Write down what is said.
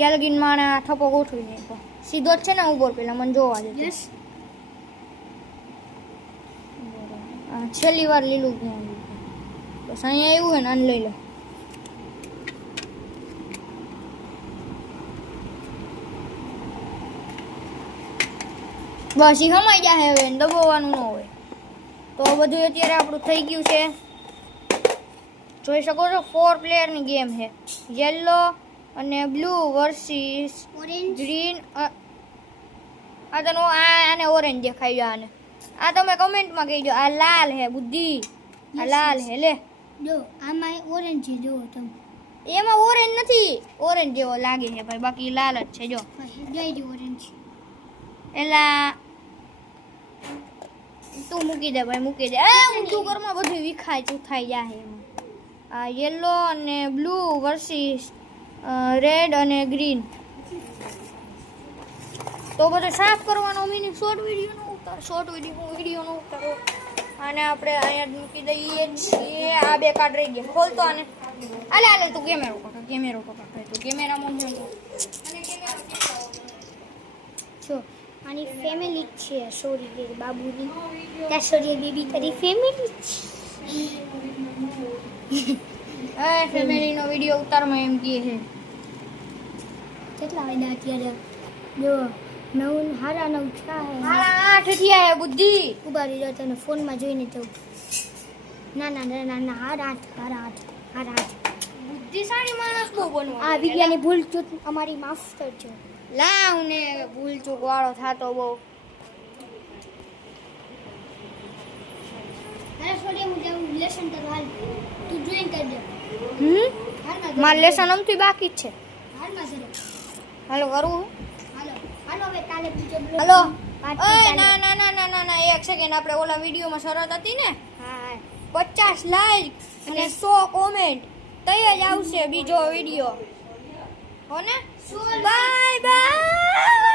ત્યાં લગીન માણે આ થપ્પો ગોઠવી નાખ્યો સીધો જ છે ને ઉભો પેલા મને જોવા દે યસ છેલ્લી વાર લીલું જ્ઞાન બસ અહીંયા એવું હે ને આને લઈ લો બસ એ સમાઈ જાય હવે દબાવવાનું ન હોય તો બધું અત્યારે આપણું થઈ ગયું છે જોઈ શકો છો 4 પ્લેયરની ગેમ છે યલો અને બ્લુ વર્સિસ ઓરેન્જ ગ્રીન આ તો આને ઓરેન્જ દેખાઈ આને આ તમે કમેન્ટમાં કહેજો આ લાલ હે બુદ્ધિ આ લાલ હે લે જો આમાં ઓરેન્જ છે જો તમે એમાં ઓરેન્જ નથી ઓરેન્જ જેવો લાગે છે ભાઈ બાકી લાલ જ છે જો ગઈ ઓરેન્જ એલા તું મૂકી દે ભાઈ મૂકી દે ઊંધું ઘરમાં બધું વિખાય ચૂથાઈ જાય એમાં આ યલો અને બ્લુ વર્સિસ રેડ અને ગ્રીન તો બધું સાફ કરવાનો મિનિંગ શોર્ટ વિડીયો નો ઉતારો અને આપણે અહીંયા મૂકી દઈએ છીએ આ બે કાર્ડ રહી ગયા ખોલતો આને આલે તું કેમેરો પકડ તું કેમેરામાં જો જો આની ફેમિલી છે સોરી કે બાબુની ત્યાં સોરી બેબી કરી ફેમિલી એ ફેમિલીનો વિડીયો ઉતારમાં એમ કહે છે કેટલા વાગ્યા અત્યારે જો 9:30 થયા હે 8 થયા હે બુદ્ધિ ઉભા રહી જાવ તને ફોનમાં જોઈને જવું ના 8:30 બુદ્ધિશાળી માણસ બહુ બનવા આ વિડિયાની ભૂલ ચૂક અમારી માફ કરજો લાવ ને ભૂલ ચૂક વાળો થાતો બહુ અરે સોરી હું જાઉં લેસન કરવા હાલ તું જોઈન કરી દે માર લેસન અમથી બાકી જ છે હાલમાં જરો હાલો કરું હાલો હવે કાલે બીજો હાલો ઓય ના એક સેકન્ડ આપણે ઓલા વિડીયોમાં શરત હતી ને હા 50 લાઈક અને 100 કોમેન્ટ તઈ જ આવશે બીજો વિડીયો હો ને બાય બાય